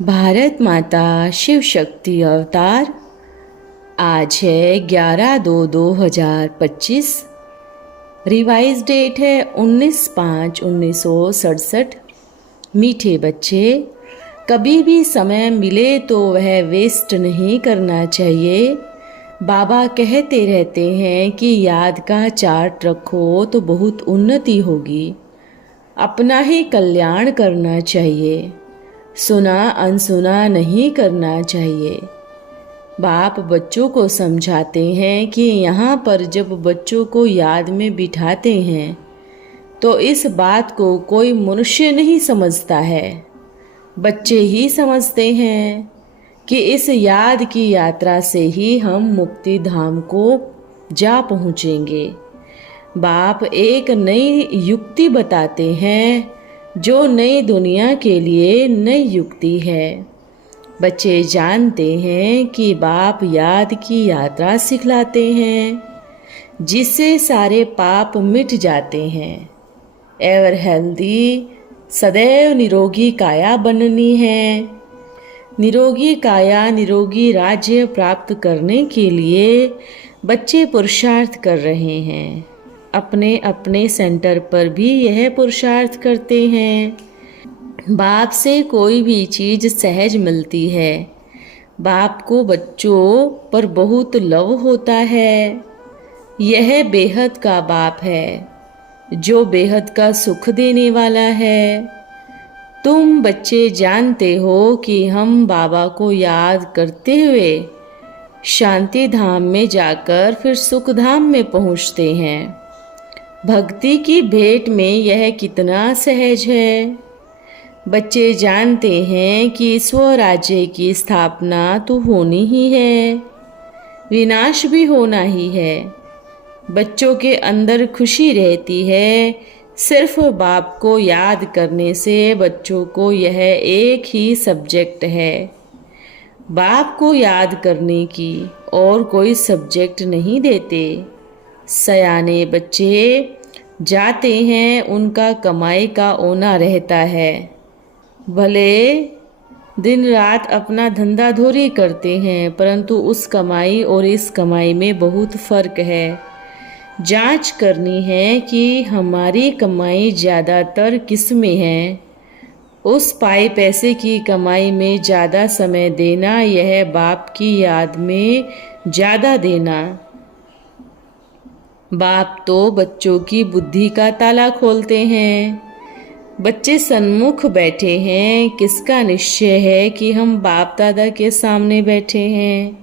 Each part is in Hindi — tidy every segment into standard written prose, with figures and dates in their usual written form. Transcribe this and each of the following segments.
भारत माता शिव शक्ति अवतार। आज है 11/2/2025। रिवाइज डेट है 19/5/1967। मीठे बच्चे, कभी भी समय मिले तो वह वेस्ट नहीं करना चाहिए। बाबा कहते रहते हैं कि याद का चार्ट रखो तो बहुत उन्नति होगी। अपना ही कल्याण करना चाहिए, सुना अनसुना नहीं करना चाहिए। बाप बच्चों को समझाते हैं कि यहाँ पर जब बच्चों को याद में बिठाते हैं तो इस बात को कोई मनुष्य नहीं समझता है, बच्चे ही समझते हैं कि इस याद की यात्रा से ही हम मुक्ति धाम को जा पहुँचेंगे। बाप एक नई युक्ति बताते हैं जो नई दुनिया के लिए नई युक्ति है। बच्चे जानते हैं कि बाप याद की यात्रा सिखलाते हैं जिससे सारे पाप मिट जाते हैं। एवर हेल्दी, सदैव निरोगी काया बननी है। निरोगी काया, निरोगी राज्य प्राप्त करने के लिए बच्चे पुरुषार्थ कर रहे हैं। अपने अपने सेंटर पर भी यह पुरुषार्थ करते हैं। बाप से कोई भी चीज़ सहज मिलती है। बाप को बच्चों पर बहुत लव होता है। यह बेहद का बाप है जो बेहद का सुख देने वाला है। तुम बच्चे जानते हो कि हम बाबा को याद करते हुए शांति धाम में जाकर फिर सुख धाम में पहुँचते हैं। भक्ति की भेंट में यह कितना सहज है। बच्चे जानते हैं कि स्वराज्य की स्थापना तो होनी ही है, विनाश भी होना ही है। बच्चों के अंदर खुशी रहती है। सिर्फ बाप को याद करने से बच्चों को यह एक ही सब्जेक्ट है, बाप को याद करने की, और कोई सब्जेक्ट नहीं देते। सयाने बच्चे जाते हैं, उनका कमाई का ओना रहता है। भले दिन रात अपना धंधा धोरी करते हैं, परंतु उस कमाई और इस कमाई में बहुत फ़र्क है। जांच करनी है कि हमारी कमाई ज़्यादातर किस में है। उस पाए पैसे की कमाई में ज़्यादा समय देना, यह बाप की याद में ज़्यादा देना। बाप तो बच्चों की बुद्धि का ताला खोलते हैं। बच्चे सन्मुख बैठे हैं। किसका निश्चय है कि हम बाप दादा के सामने बैठे हैं?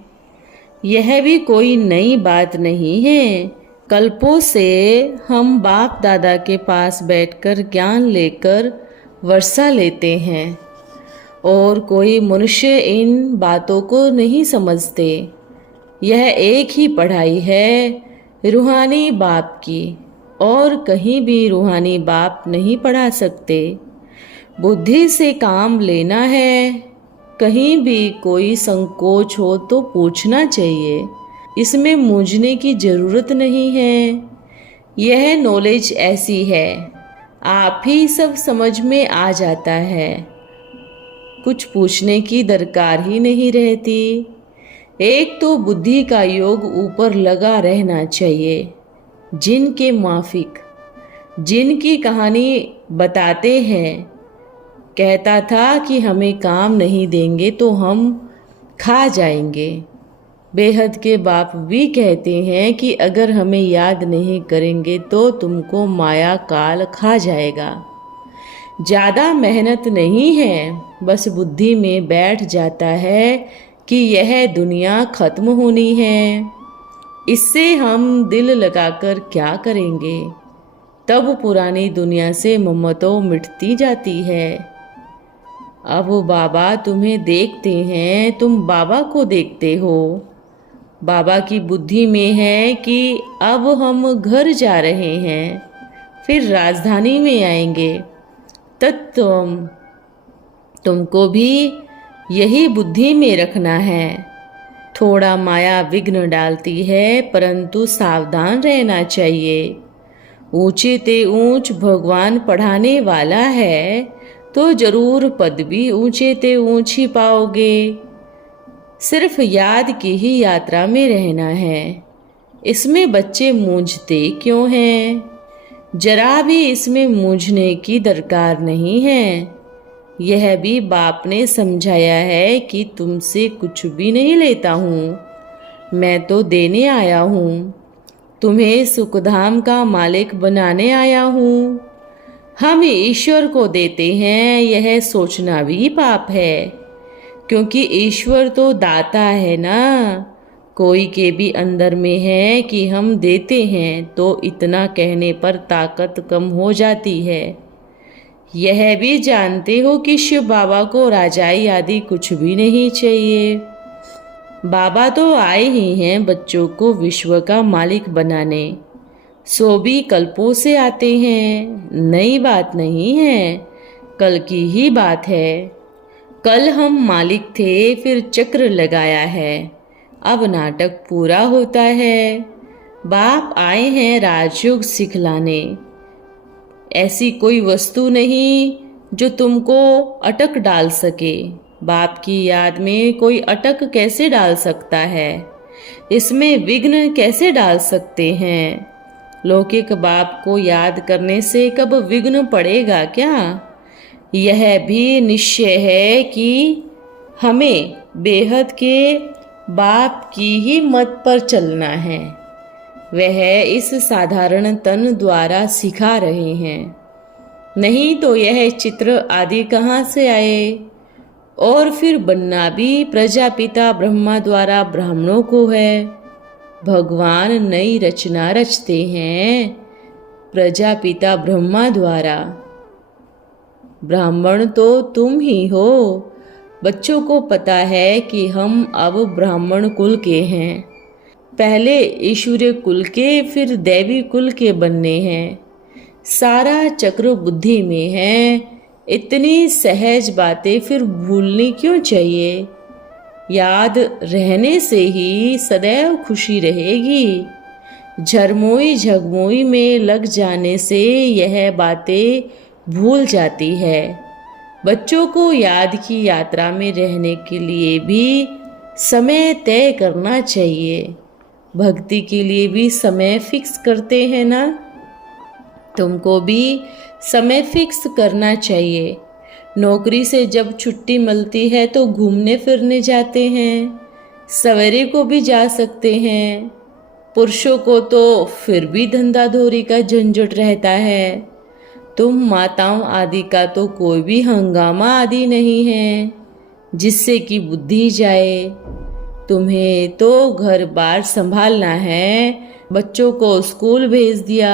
यह भी कोई नई बात नहीं है। कल्पों से हम बाप दादा के पास बैठकर ज्ञान लेकर वर्षा लेते हैं और कोई मनुष्य इन बातों को नहीं समझते। यह एक ही पढ़ाई है रूहानी बाप की, और कहीं भी रूहानी बाप नहीं पढ़ा सकते। बुद्धि से काम लेना है। कहीं भी कोई संकोच हो तो पूछना चाहिए, इसमें मूंझने की ज़रूरत नहीं है। यह नॉलेज ऐसी है, आप ही सब समझ में आ जाता है। कुछ पूछने की दरकार ही नहीं रहती। एक तो बुद्धि का योग ऊपर लगा रहना चाहिए। जिनके माफिक, जिनकी कहानी बताते हैं, कहता था कि हमें काम नहीं देंगे तो हम खा जाएंगे। बेहद के बाप भी कहते हैं कि अगर हमें याद नहीं करेंगे तो तुमको माया काल खा जाएगा। ज़्यादा मेहनत नहीं है, बस बुद्धि में बैठ जाता है कि यह दुनिया खत्म होनी है। इससे हम दिल लगाकर क्या करेंगे? तब पुरानी दुनिया से ममतो मिटती जाती है। अब बाबा तुम्हें देखते हैं, तुम बाबा को देखते हो। बाबा की बुद्धि में है कि अब हम घर जा रहे हैं, फिर राजधानी में आएंगे। तब तुमको भी यही बुद्धि में रखना है। थोड़ा माया विघ्न डालती है, परंतु सावधान रहना चाहिए। ऊंचे ते ऊंच भगवान पढ़ाने वाला है तो जरूर पद भी ऊंचे ते ऊंच ही पाओगे। सिर्फ याद की ही यात्रा में रहना है, इसमें बच्चे मूंझते क्यों हैं? जरा भी इसमें मूंझने की दरकार नहीं है। यह भी बाप ने समझाया है कि तुमसे कुछ भी नहीं लेता हूँ, मैं तो देने आया हूँ, तुम्हें सुखधाम का मालिक बनाने आया हूँ। हम ईश्वर को देते हैं, यह सोचना भी पाप है, क्योंकि ईश्वर तो दाता है ना। कोई के भी अंदर में है कि हम देते हैं, तो इतना कहने पर ताकत कम हो जाती है। यह भी जानते हो कि शिव बाबा को राजाई आदि कुछ भी नहीं चाहिए। बाबा तो आए ही हैं बच्चों को विश्व का मालिक बनाने, सो भी कल्पों से आते हैं, नई बात नहीं है, कल की ही बात है। कल हम मालिक थे, फिर चक्र लगाया है, अब नाटक पूरा होता है। बाप आए हैं राजयोग सिखलाने। ऐसी कोई वस्तु नहीं जो तुमको अटक डाल सके। बाप की याद में कोई अटक कैसे डाल सकता है? इसमें विघ्न कैसे डाल सकते हैं? लौकिक बाप को याद करने से कब विघ्न पड़ेगा क्या? यह भी निश्चय है कि हमें बेहद के बाप की ही मत पर चलना है। वह इस साधारण तन द्वारा सिखा रहे हैं, नहीं तो यह चित्र आदि कहाँ से आए? और फिर बनना भी प्रजापिता ब्रह्मा द्वारा ब्राह्मणों को है। भगवान नई रचना रचते हैं प्रजापिता ब्रह्मा द्वारा। ब्राह्मण तो तुम ही हो। बच्चों को पता है कि हम अब ब्राह्मण कुल के हैं, पहले ईश्वरीय कुल के, फिर दैवी कुल के बनने हैं। सारा चक्र बुद्धि में है। इतनी सहज बातें फिर भूलनी क्यों चाहिए? याद रहने से ही सदैव खुशी रहेगी। झरमोई झगमोई में लग जाने से यह बातें भूल जाती है। बच्चों को याद की यात्रा में रहने के लिए भी समय तय करना चाहिए। भक्ति के लिए भी समय फिक्स करते हैं ना? तुमको भी समय फिक्स करना चाहिए। नौकरी से जब छुट्टी मिलती है तो घूमने फिरने जाते हैं, सवेरे को भी जा सकते हैं। पुरुषों को तो फिर भी धंधा धोरी का झंझट रहता है। तुम माताओं आदि का तो कोई भी हंगामा आदि नहीं है जिससे कि बुद्धि जाए। तुम्हें तो घर बार संभालना है। बच्चों को स्कूल भेज दिया,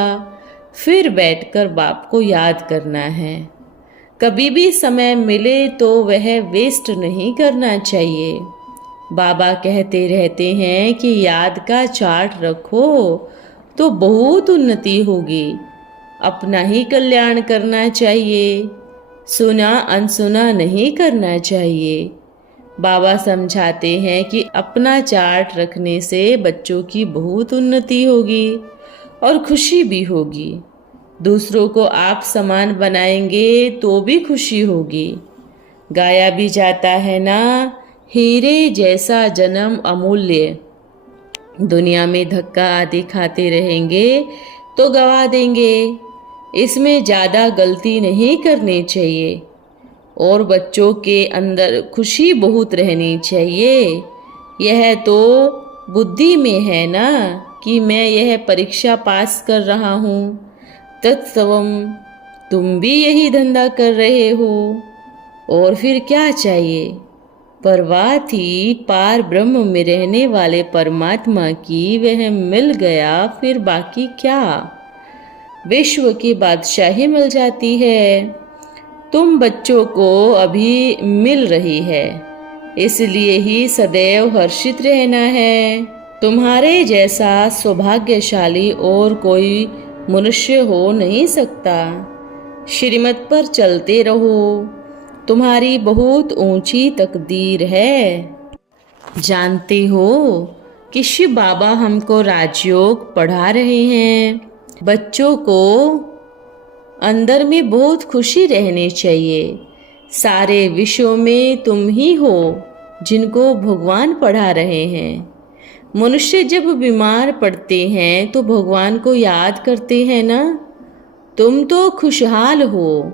फिर बैठकर बाप को याद करना है। कभी भी समय मिले तो वह वेस्ट नहीं करना चाहिए। बाबा कहते रहते हैं कि याद का चार्ट रखो तो बहुत उन्नति होगी। अपना ही कल्याण करना चाहिए, सुना अनसुना नहीं करना चाहिए। बाबा समझाते हैं कि अपना चार्ट रखने से बच्चों की बहुत उन्नति होगी और खुशी भी होगी। दूसरों को आप समान बनाएंगे तो भी खुशी होगी। गाया भी जाता है ना, हीरे जैसा जन्म अमूल्य। दुनिया में धक्का आदि खाते रहेंगे तो गवा देंगे। इसमें ज़्यादा गलती नहीं करनी चाहिए और बच्चों के अंदर खुशी बहुत रहनी चाहिए। यह तो बुद्धि में है ना कि मैं यह परीक्षा पास कर रहा हूँ। तत्सवम, तुम भी यही धंधा कर रहे हो और फिर क्या चाहिए? परवाह थी पार ब्रह्म में रहने वाले परमात्मा की, वह मिल गया, फिर बाकी क्या? विश्व की बादशाही मिल जाती है। तुम बच्चों को अभी मिल रही है, इसलिए ही सदैव हर्षित रहना है। तुम्हारे जैसा सौभाग्यशाली और कोई मनुष्य हो नहीं सकता। श्रीमत पर चलते रहो, तुम्हारी बहुत ऊंची तकदीर है। जानते हो कि शिव बाबा हमको राजयोग पढ़ा रहे हैं। बच्चों को अंदर में बहुत खुशी रहनी चाहिए। सारे विश्व में तुम ही हो जिनको भगवान पढ़ा रहे हैं। मनुष्य जब बीमार पड़ते हैं तो भगवान को याद करते हैं ना। तुम तो खुशहाल हो।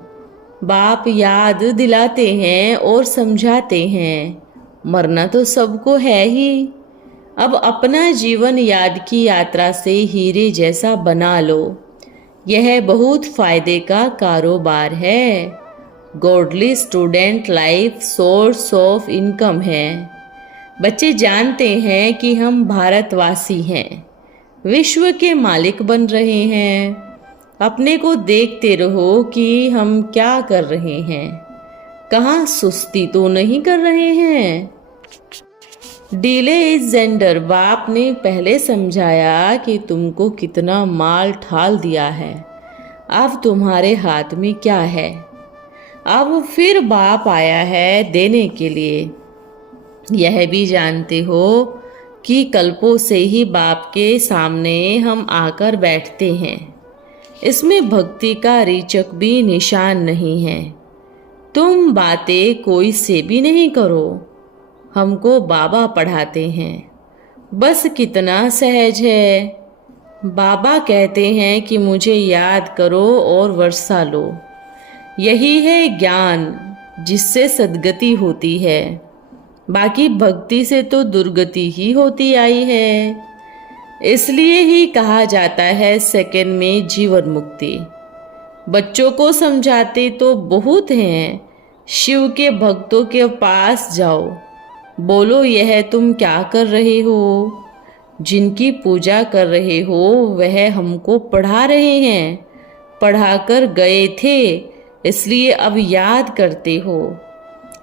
बाप याद दिलाते हैं और समझाते हैं। मरना तो सबको है ही। अब अपना जीवन याद की यात्रा से हीरे जैसा बना लो। यह बहुत फायदे का कारोबार है। Godly student life source of income है। बच्चे जानते हैं कि हम भारतवासी हैं, विश्व के मालिक बन रहे हैं। अपने को देखते रहो कि हम क्या कर रहे हैं, कहाँ सुस्ती तो नहीं कर रहे हैं। डीले इज जेंडर बाप ने पहले समझाया कि तुमको कितना माल ठाल दिया है, अब तुम्हारे हाथ में क्या है। अब फिर बाप आया है देने के लिए। यह भी जानते हो कि कल्पों से ही बाप के सामने हम आकर बैठते हैं। इसमें भक्ति का रीचक भी निशान नहीं है। तुम बातें कोई से भी नहीं करो, हमको बाबा पढ़ाते हैं। बस कितना सहज है। बाबा कहते हैं कि मुझे याद करो और वर्षा लो। यही है ज्ञान जिससे सद्गति होती है। बाकी भक्ति से तो दुर्गति ही होती आई है। इसलिए ही कहा जाता है सेकंड में जीवन मुक्ति। बच्चों को समझाते तो बहुत हैं। शिव के भक्तों के पास जाओ, बोलो यह तुम क्या कर रहे हो। जिनकी पूजा कर रहे हो वह हमको पढ़ा रहे हैं, पढ़ाकर गए थे, इसलिए अब याद करते हो।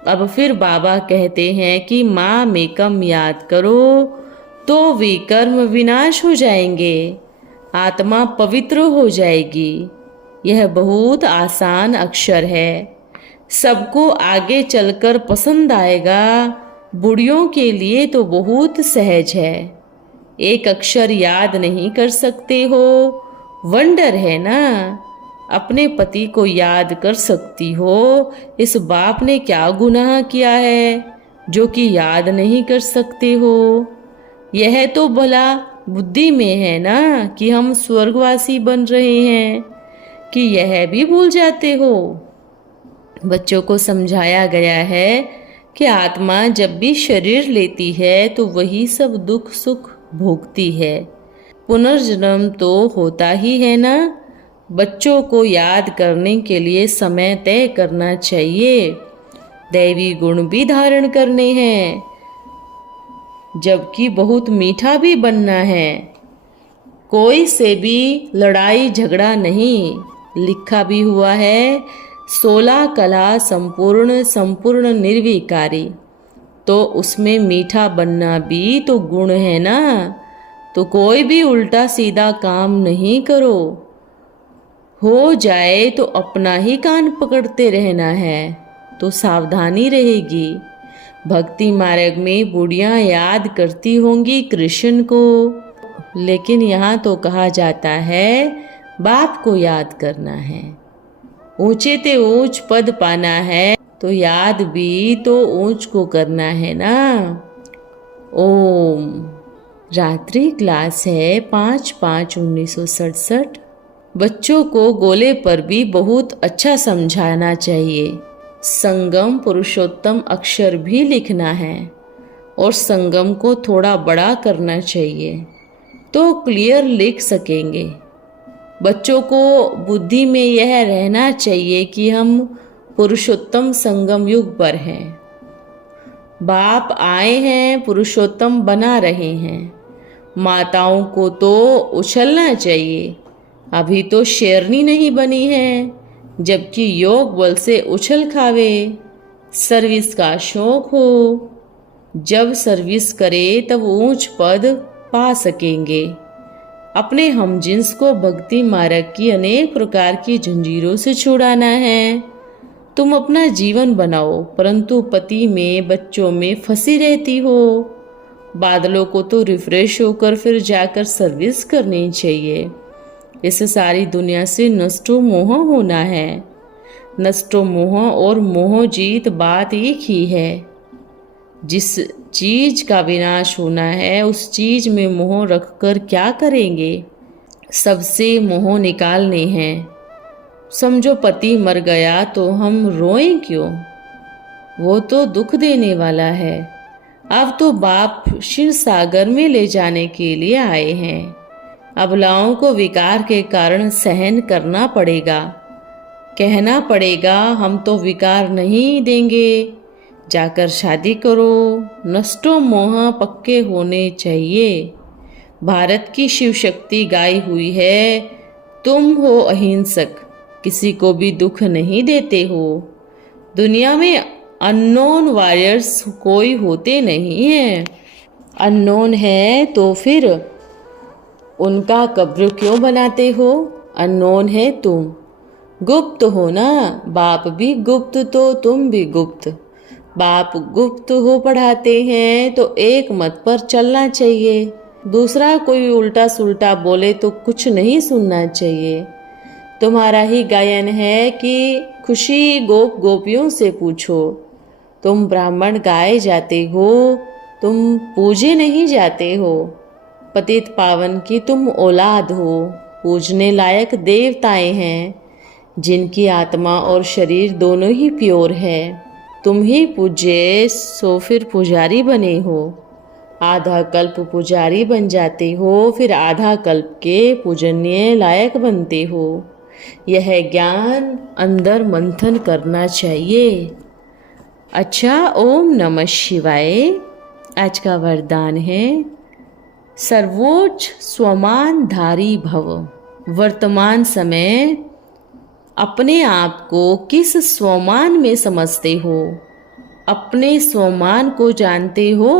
अब फिर बाबा कहते हैं कि माँ मेकम याद करो तो विकर्म विनाश हो जाएंगे, आत्मा पवित्र हो जाएगी। यह बहुत आसान अक्षर है, सबको आगे चलकर पसंद आएगा। बुढ़ियों के लिए तो बहुत सहज है। एक अक्षर याद नहीं कर सकते हो, वंडर है ना। अपने पति को याद कर सकती हो, इस बाप ने क्या गुनाह किया है जो कि याद नहीं कर सकते हो। यह तो भला बुद्धि में है ना कि हम स्वर्गवासी बन रहे हैं, कि यह भी भूल जाते हो। बच्चों को समझाया गया है कि आत्मा जब भी शरीर लेती है तो वही सब दुख सुख भोगती है। पुनर्जन्म तो होता ही है ना। बच्चों को याद करने के लिए समय तय करना चाहिए। दैवी गुण भी धारण करने हैं, जबकि बहुत मीठा भी बनना है। कोई से भी लड़ाई झगड़ा नहीं। लिखा भी हुआ है 16 कला संपूर्ण निर्विकारी। तो उसमें मीठा बनना भी तो गुण है ना। तो कोई भी उल्टा सीधा काम नहीं करो। हो जाए तो अपना ही कान पकड़ते रहना है, तो सावधानी रहेगी। भक्ति मार्ग में बूढ़ियाँ याद करती होंगी कृष्ण को, लेकिन यहाँ तो कहा जाता है बाप को याद करना है। ऊंचे ते ऊंच पद पाना है तो याद भी तो ऊंच को करना है ना। ओम। रात्रि क्लास है 5/5/1967। बच्चों को गोले पर भी बहुत अच्छा समझाना चाहिए। संगम पुरुषोत्तम अक्षर भी लिखना है और संगम को थोड़ा बड़ा करना चाहिए तो क्लियर लिख सकेंगे। बच्चों को बुद्धि में यह रहना चाहिए कि हम पुरुषोत्तम संगम युग पर हैं। बाप आए हैं, पुरुषोत्तम बना रहे हैं। माताओं को तो उछलना चाहिए, अभी तो शेरनी नहीं बनी है, जबकि योग बल से उछल खावे। सर्विस का शौक हो, जब सर्विस करे तब ऊंच पद पा सकेंगे। अपने हमजिन्स को भक्ति मार्ग की अनेक प्रकार की जंजीरों से छुड़ाना है। तुम अपना जीवन बनाओ, परंतु पति में बच्चों में फंसी रहती हो। बादलों को तो रिफ्रेश होकर फिर जाकर सर्विस करनी चाहिए। इस सारी दुनिया से नष्टो मोह होना है। नष्टो मोह और मोह जीत बात एक ही है। जिस चीज का विनाश होना है उस चीज में मोह रखकर क्या करेंगे? सबसे मोह निकालने हैं। समझो पति मर गया तो हम रोएं क्यों? वो तो दुख देने वाला है। अब तो बाप क्षीर सागर में ले जाने के लिए आए हैं। अबलाओं को विकार के कारण सहन करना पड़ेगा। कहना पड़ेगा हम तो विकार नहीं देंगे, जाकर शादी करो। नष्टो मोह पक्के होने चाहिए। भारत की शिव शक्ति गाई हुई है, तुम हो अहिंसक, किसी को भी दुख नहीं देते हो। दुनिया में अननोन वॉरियर्स कोई होते नहीं हैं। अननोन है तो फिर उनका कब्र क्यों बनाते हो? अननोन है तुम, गुप्त हो ना। बाप भी गुप्त तो तुम भी गुप्त। बाप गुप्त हो पढ़ाते हैं तो एक मत पर चलना चाहिए। दूसरा कोई उल्टा सुल्टा बोले तो कुछ नहीं सुनना चाहिए। तुम्हारा ही गायन है कि खुशी गोप गोपियों से पूछो। तुम ब्राह्मण गाए जाते हो, तुम पूजे नहीं जाते हो। पतित पावन की तुम औलाद हो, पूजने लायक देवताएं हैं जिनकी आत्मा और शरीर दोनों ही प्योर है। तुम ही पूज्य सो फिर पुजारी बने हो। आधा कल्प पुजारी बन जाते हो, फिर आधा कल्प के पूजनीय लायक बनते हो। यह ज्ञान अंदर मंथन करना चाहिए। अच्छा, ओम नमः शिवाय। आज का वरदान है सर्वोच्च स्वमानधारी भव। वर्तमान समय अपने आप को किस स्वमान में समझते हो? अपने स्वमान को जानते हो?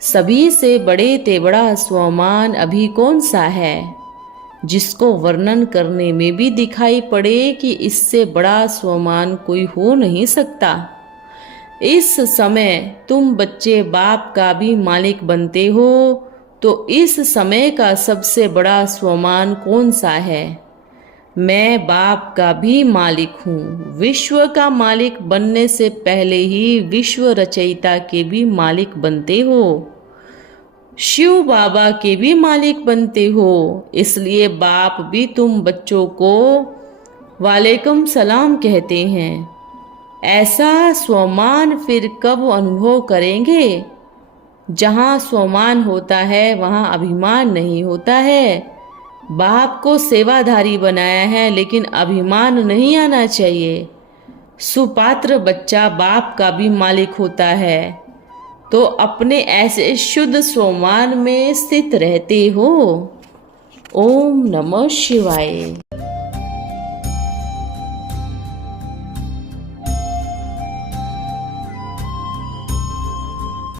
सभी से बड़े ते बड़ा स्वमान अभी कौन सा है, जिसको वर्णन करने में भी दिखाई पड़े कि इससे बड़ा स्वमान कोई हो नहीं सकता। इस समय तुम बच्चे बाप का भी मालिक बनते हो, तो इस समय का सबसे बड़ा स्वमान कौन सा है? मैं बाप का भी मालिक हूँ। विश्व का मालिक बनने से पहले ही विश्व रचयिता के भी मालिक बनते हो। शिव बाबा के भी मालिक बनते हो। इसलिए बाप भी तुम बच्चों को वालेकुम सलाम कहते हैं। ऐसा स्वमान फिर कब अनुभव करेंगे? जहाँ स्वमान होता है वहाँ अभिमान नहीं होता है। बाप को सेवाधारी बनाया है, लेकिन अभिमान नहीं आना चाहिए। सुपात्र बच्चा बाप का भी मालिक होता है, तो अपने ऐसे शुद्ध स्वमान में स्थित रहते हो। ओम नमः शिवाय।